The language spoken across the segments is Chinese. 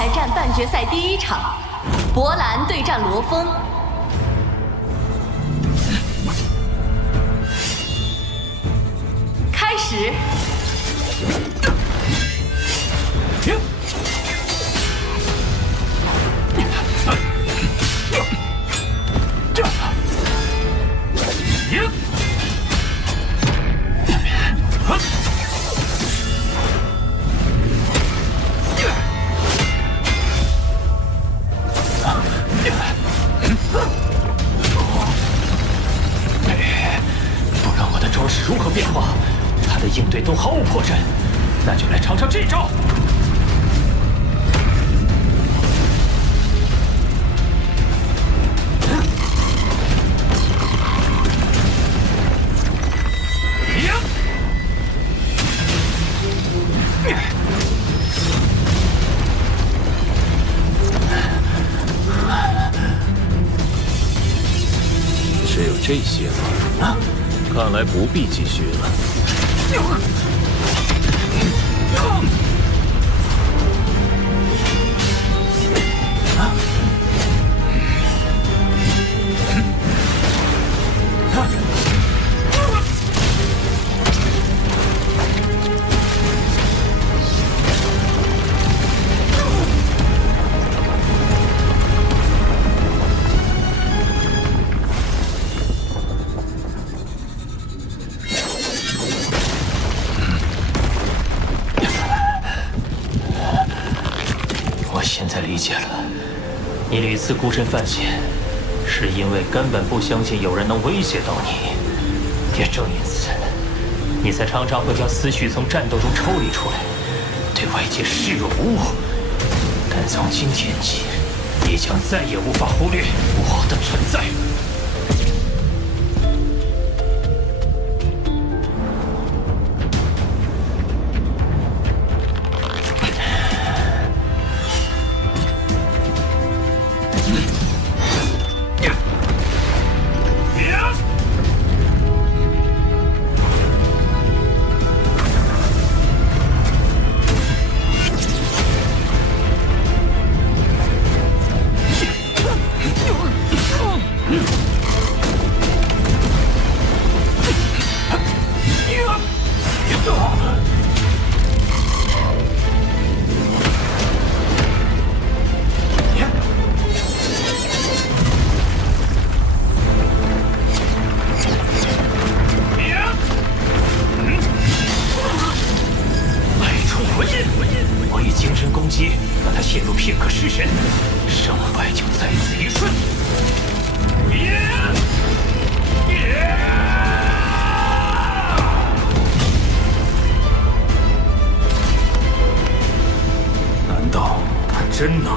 台战半决赛第1场，博兰对战罗峰。开始。不论我的招式如何变化，他的应对都毫无破绽。那就来尝尝这招。只有这些吗？看来不必继续了。我现在理解了，你屡次孤身犯险，是因为根本不相信有人能威胁到你。也正因此，你才常常会将思绪从战斗中抽离出来，对外界视若无物。但从今天起，你将再也无法忽略我的存在。我以精神攻击让他陷入片刻失神，胜败就在此一瞬。难道他真拿？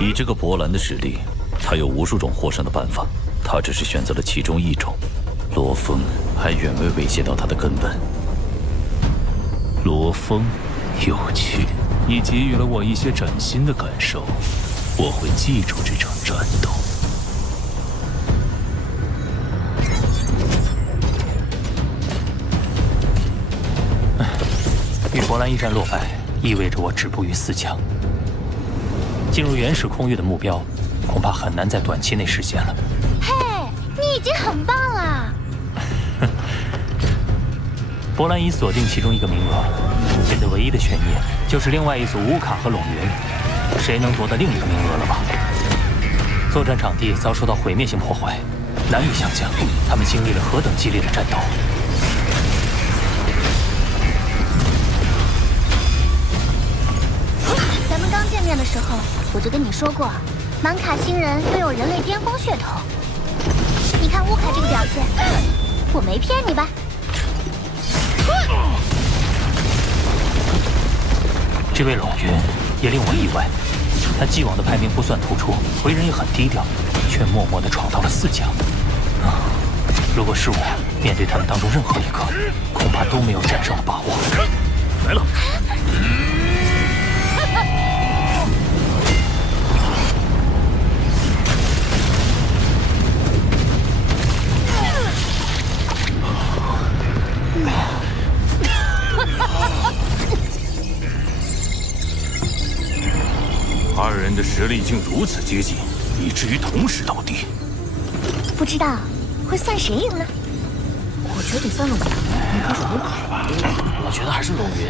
以这个博兰的实力，他有无数种获胜的办法，他只是选择了其中一种。罗峰还远未威胁到他的根本。罗峰，有趣，你给予了我一些崭新的感受，我会记住这场战斗。与博兰一战落败，意味着我止步于4强。进入原始空域的目标，恐怕很难在短期内实现了。嘿，你已经很棒了。博兰已锁定其中一个名额，现在唯一的悬念就是另外一组乌卡和陇云，谁能夺得另一个名额了吧？作战场地遭受到毁灭性破坏，难以想象他们经历了何等激烈的战斗。咱们刚见面的时候，我就跟你说过，满卡星人都有人类巅峰血统。你看乌卡这个表现，我没骗你吧？这位陇云也令我意外，他既往的排名不算突出，为人也很低调，却默默地闯到了4强。如果是我，面对他们当中任何一个，恐怕都没有战胜的把握。来了。2人的实力竟如此接近，以至于同时倒地。不知道会算谁赢呢？我觉得得算龙云，应该是乌卡吧。我觉得还是龙云。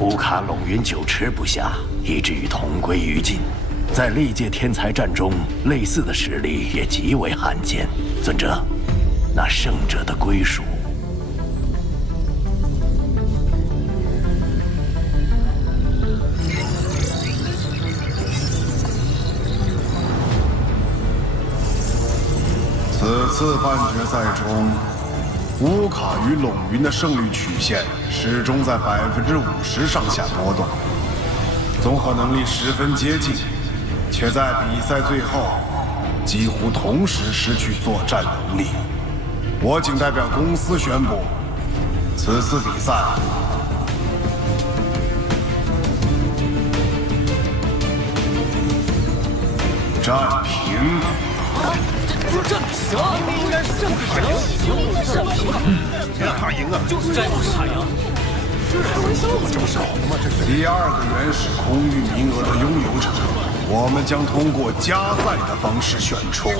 乌卡龙云久持不下，以至于同归于尽。在历届天才战中，类似的实力也极为罕见。尊者，那胜者的归属。此次半决赛中，乌卡与陇云的胜率曲线始终在50%上下波动，综合能力十分接近，却在比赛最后几乎同时失去作战能力。我谨代表公司宣布，此次比赛战平。这行，应该是正平。他赢啊！就是这样，他赢。开玩笑吗？这不是好吗？这是第2个原始空域名额的拥有者，我们将通过加赛的方式选出。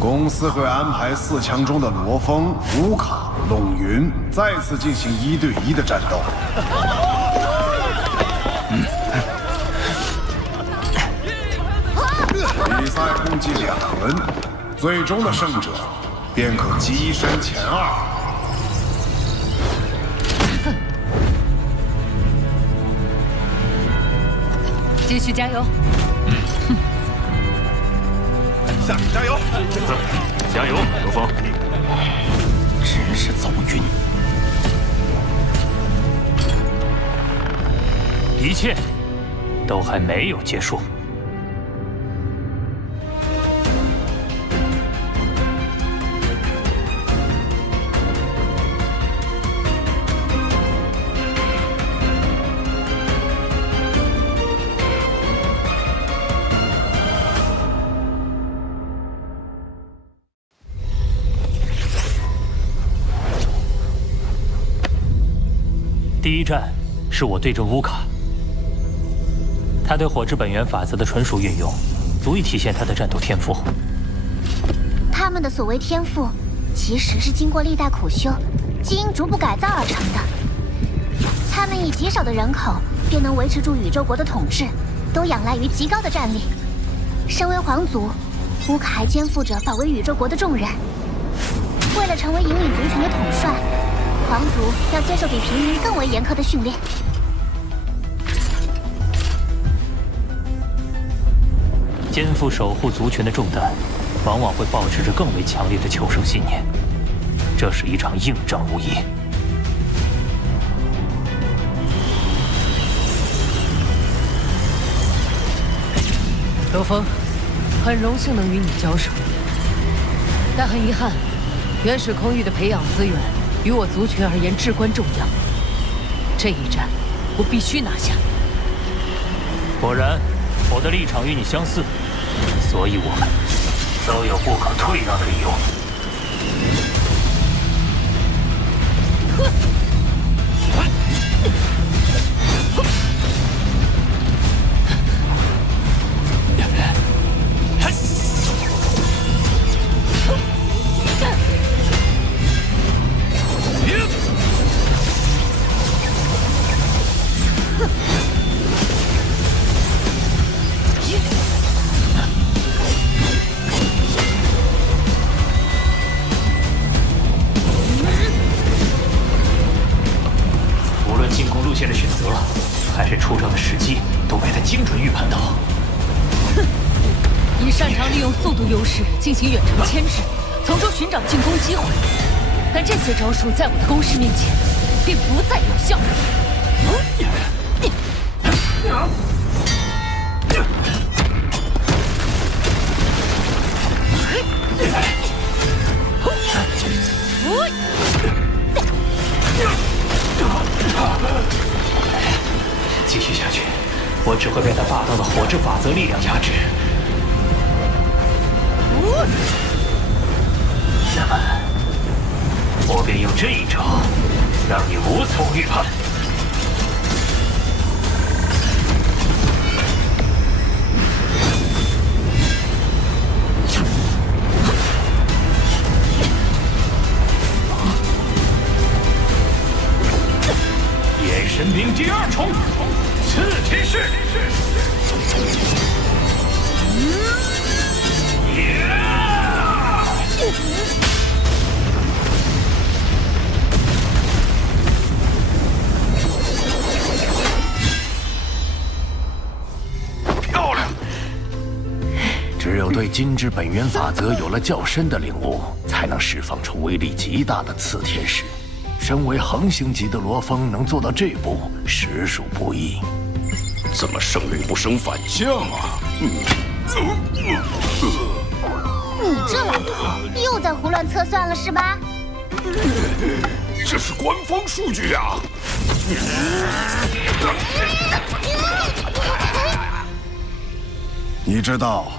公司会安排4强中的罗峰、乌卡、陇云再次进行1对1的战斗。比赛共计2轮，最终的胜者便可跻身前2。继续加油！下面加油！加油，罗峰！真是走运。一切都还没有结束。第一战是我对阵乌卡，他对火之本源法则的纯熟运用，足以体现他的战斗天赋。他们的所谓天赋，其实是经过历代苦修、基因逐步改造而成的。他们以极少的人口便能维持住宇宙国的统治，都仰赖于极高的战力。身为皇族，乌卡还肩负着保卫宇宙国的重任。为了成为引领族群的统帅，皇族要接受比平民更为严苛的训练。肩负守护族群的重担，往往会保持着更为强烈的求生信念。这是一场硬仗无疑。罗峰，很荣幸能与你交手，但很遗憾，原始空域的培养资源于我族群而言至关重要。这一战，我必须拿下。果然，我的立场与你相似，所以我们都有不可退让的理由。还是出招的时机都被他精准预判到。哼，你擅长利用速度优势进行远程牵制，从中寻找进攻机会，但这些招数在我的攻势面前并不再有效。继续下去，我只会被他霸道的火之法则力量压制。那么，我便用这一招，让你无从预判。眼神兵第二重，刺天式。漂亮！只有对金之本源法则有了较深的领悟，才能释放出威力极大的刺天式。身为恒星级的罗峰，能做到这步，实属不易。怎么胜率不升反降啊？你这老头又在胡乱测算了是吧？这是官方数据啊！你知道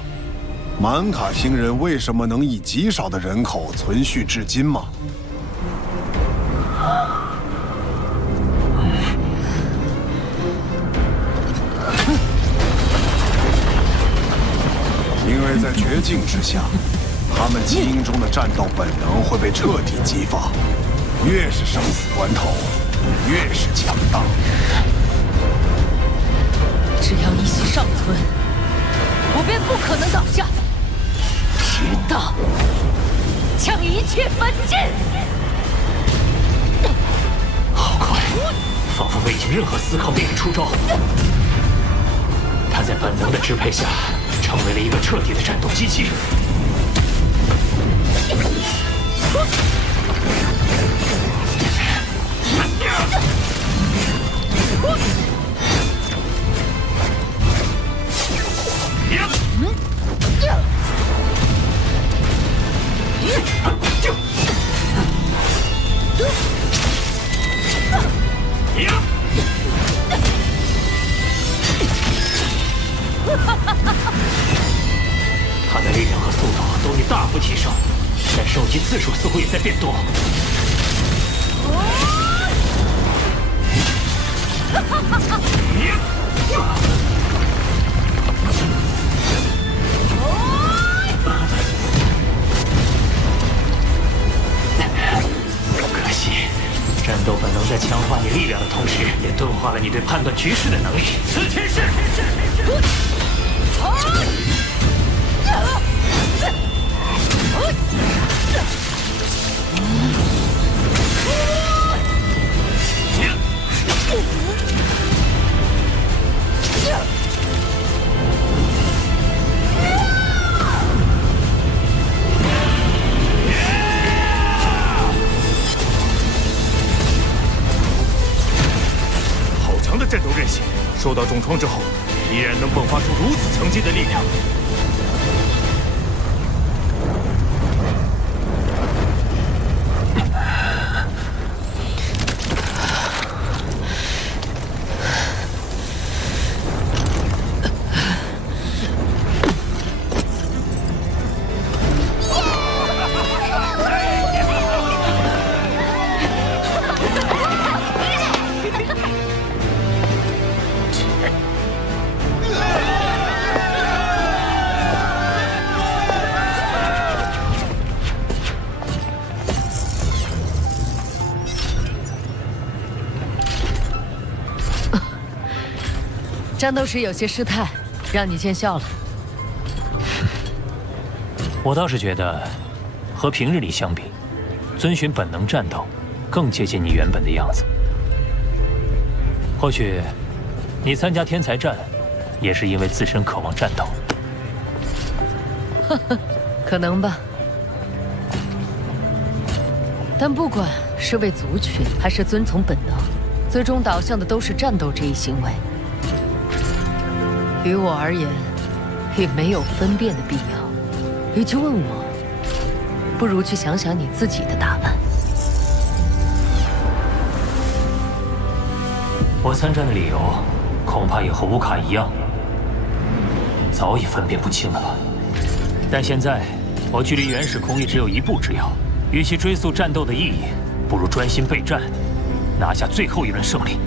满卡星人为什么能以极少的人口存续至今吗？因为在绝境之下，他们基因中的战斗本能会被彻底激发，越是生死关头，越是强大。只要一息尚存，我便不可能倒下，直到将一切焚尽。好快，仿佛未经任何思考便已出招。他在本能的支配下，成为了一个彻底的战斗机器。他的力量和速度都已大幅提升，但收集次数似乎也在变多。可惜，战斗本能在强化你力量的同时，也钝化了你对判断局势的能力。此天是。好强的战斗韧性，受到重创之后，依然能迸发出如此强劲的力量。战斗时有些失态，让你见笑了。我倒是觉得，和平日里相比，遵循本能战斗更接近你原本的样子。或许，你参加天才战，也是因为自身渴望战斗。呵呵，可能吧。但不管是为族群，还是遵从本能，最终导向的都是战斗这一行为。于我而言，也没有分辨的必要。与其问我，不如去想想你自己的答案。我参战的理由，恐怕也和乌卡一样，早已分辨不清了吧？但现在，我距离原始空域只有一步之遥，与其追溯战斗的意义，不如专心备战，拿下最后一轮胜利。